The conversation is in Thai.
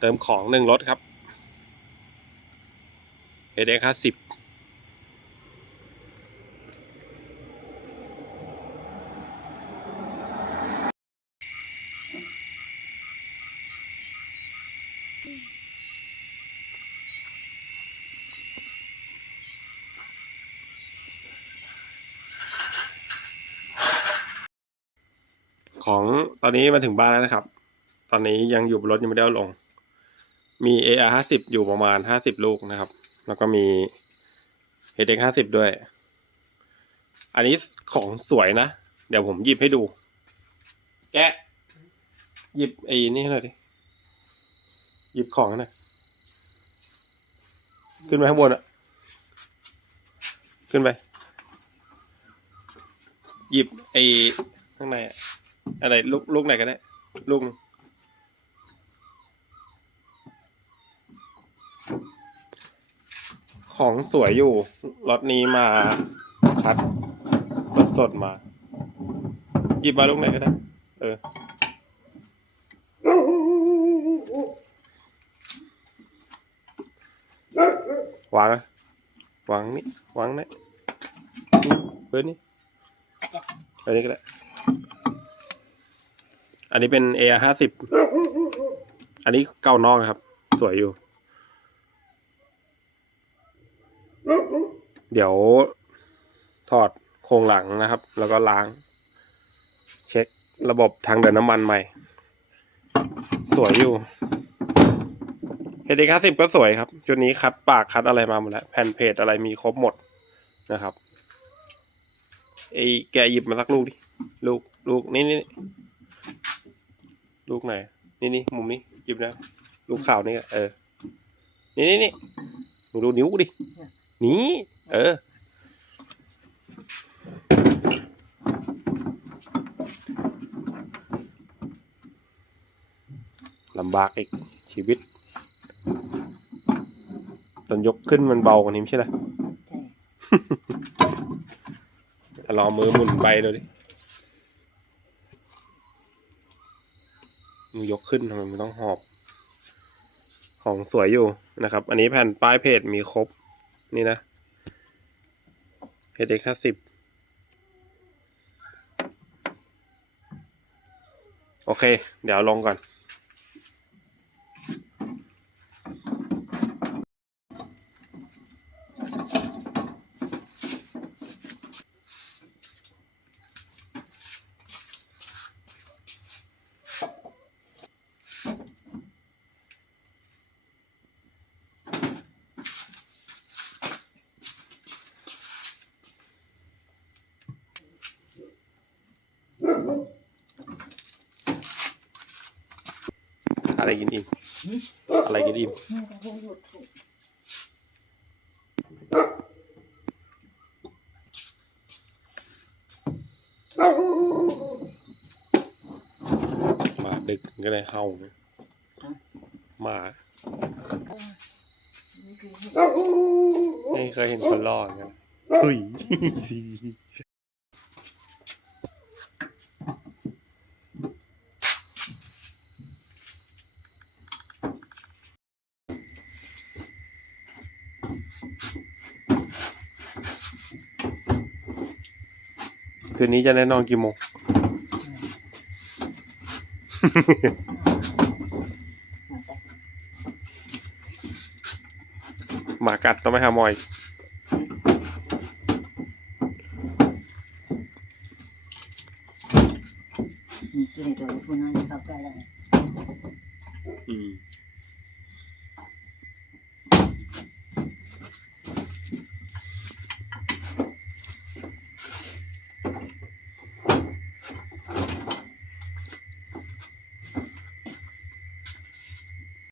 เติมของหนึ่งรถครับเอเด็กห้าสิบของตอนนี้มาถึงบ้านแล้วนะครับ ตอนนี้ยังอยู่บนรถยังไม่ได้ลง มี AR ห้าสิบอยู่ประมาณห้าสิบลูกนะครับ แล้วก็มี HX ห้าสิบด้วย อันนี้ของสวยนะ เดี๋ยวผมหยิบให้ดู แกะ หยิบไอ้นี่ให้หน่อยดิ หยิบของหน่อยขึ้นไปข้างบนอะขึ้นไป หยิบไอ้ข้างในอะอะไรลูกลูกไหนก็ได้ ลูกนึง ของสวยอยู่รถนี้มาคัดสดสดๆมา หยิบมาลูกไหนก็ได้ เออ วางอะวางนี่วางนี่นี่เปิดนี่อันนี้ก็ได้ อันนี้เป็น AR ห้าสิบ อันนี้เก้านอกครับ สวยอยู่ เดี๋ยวถอดโครงหลังนะครับ แล้วก็ล้าง เช็คระบบทางเดินน้ำมันใหม่ สวยอยู่เฮดเด็กห้าสิบก็สวยครับชุดนี้คัดปากคัดอะไรมาหมดแล้ว แผ่นเพจอะไรมีครบหมดนะครับไอ้แกหยิบมาสักลูกดิ ลูก ลูก นี่นี่ลูกไหน นี่นี่มุมนี้หยิบนะ ลูกข่าวนี่ เออ นี่นี่นี่มึงดูนิ้วดิ นี่ เออ ลำบากอีกชีวิต ตอนยกขึ้นมันเบากว่านี้ไม่ใช่เหรอใช่อะลองมือหมุนไปดูดิ มือยกขึ้นทำไมมันต้องหอบ ของสวยอยู่นะครับ อันนี้แผ่นป้ายเพจมีครบ นี่นะ เพจเด็กห้าสิบโอเค เดี๋ยวลงก่อน อะไรกินอิ่มอะไรกินอิ่มนี่ก็พูดถูกหมาดึกก็เลยเห่าไงหมานี่คือไม่เคยเห็นคนรอดกันเฮ้ย คืนนี้จะได้นอนกี่โมง หมากัดต้องไปหาหมออีกนี่คือตัวผู้นั้นเขาก็ได้อืม